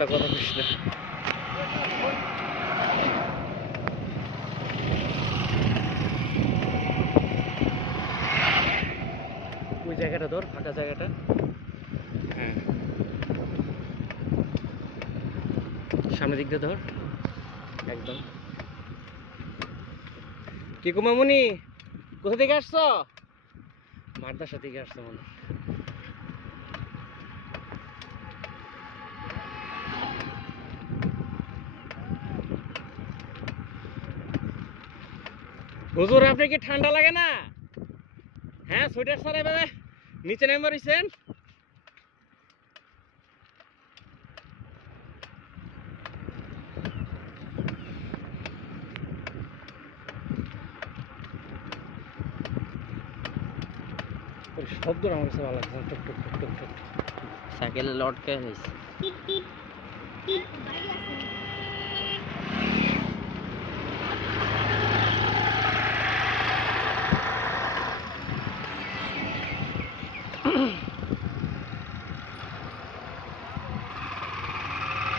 উল্টা কথা কইস না। ওই জায়গাটা ধর, ফাঁকা জায়গাটা। হ্যাঁ, সামনের দিক দিয়ে ধর একদম। কি গো মামুনি, কোথা থেকে আসছো? মাদ্রাসা থেকে আসছো মনে। হুজুর আপনি কি ঠান্ডা লাগে না? হ্যাঁ, সোয়েটার ছাড়া এভাবে নিচে নেমে রইছেন। শব্দ আমার কাছে ভালো লাগছে, টুক টুক টুক টুক টুক। সাইকেল লটকে হয়েছে।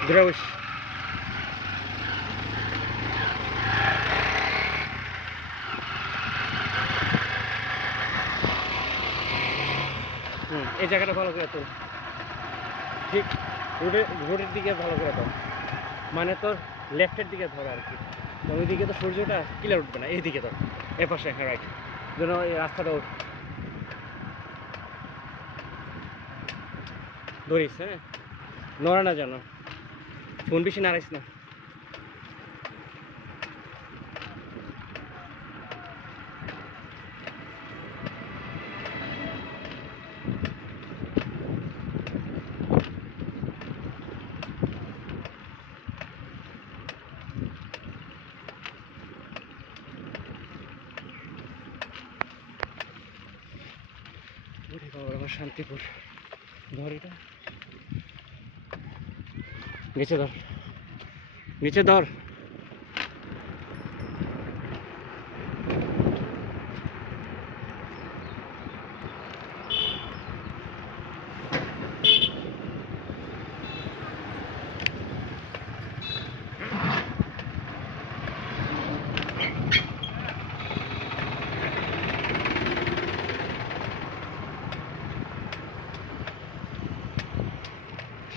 গ্রাউস এই জায়গাটা ভালো করে তোর, ঠিক রোডের দিকে ভালো করে ধর, মানে তোর লেফটের দিকে ধর আর কি। ওই দিকে তো সূর্যটা ক্লিয়ার উঠবে না, এই দিকে ধর, এ পাশে। হ্যাঁ রাইট, যেন এই রাস্তাটা ধরিস। হ্যাঁ, নড়া না যেন, ফোন বেশি নাড়াইস না। আমার শান্তিপুর ধর, এটা নিচে ধর, নিচে ধর।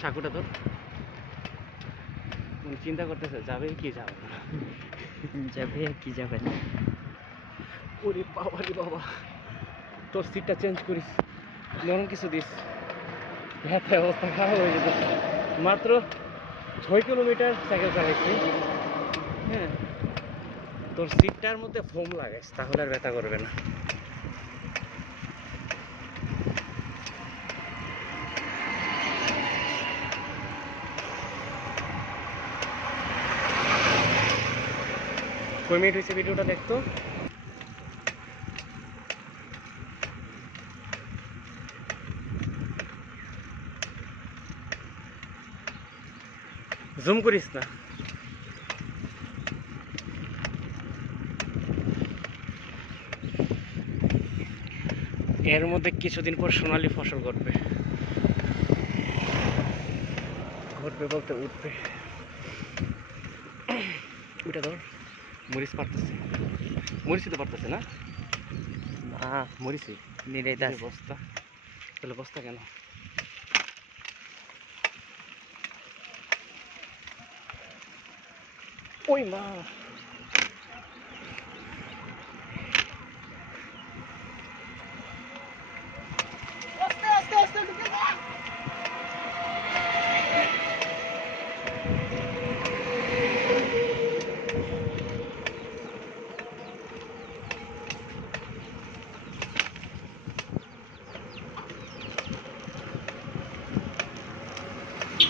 সাঁকুটা ধর। চিন্তা করতেছে যাবে কি যাবে না, যাবে কি যাবে না। ওরে বাবা রে বাবা, তোর সিটটা চেঞ্জ করিস, নরম কিছু দিস, ব্যথায় অবস্থা খারাপ হয়ে যেত। মাত্র 6 কিলোমিটার সাইকেল চালাইছি। হ্যাঁ, তোর সিটটার মধ্যে ফোম লাগাইস, তাহলে আর ব্যথা করবে না। কয় মিনিট হয়েছে ভিডিওটা দেখতো? জুম করিস না। এর মধ্যে কিছুদিন পর সোনালী ফসল ঘটবে, ঘটবে বলতে উঠবে। ওইটা ধর, মরিচ পারতেছে, মরিচই তো পারতেছে না। মরিচই নিরে বস্তা, তাহলে বস্তা কেন? ওই মা,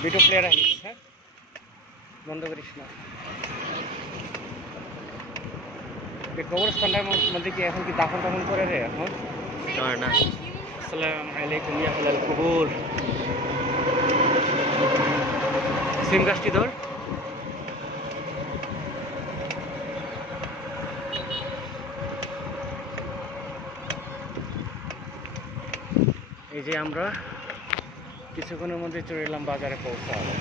ভিডিও প্লেয়ার আনিস। হ্যাঁ, বন্ধ করিস না। এই কবরস্থানটার মধ্যে কি এখন কি দাফন টাফন করে রে এখন? না। আসসালামু আলাইকুম ইয়া আহলাল কুবুর। সিম গাছটি ধর। এই যে আমরা কিছুক্ষণের মধ্যে চলে এলাম বাজারে পৌঁছাবো।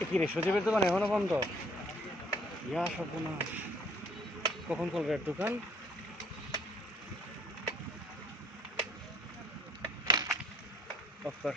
কি রে, সজীবের দোকান এখনো বন্ধ? ইয়া সর্বনাশ, কখন খুলবে এর দোকান? অফ কর।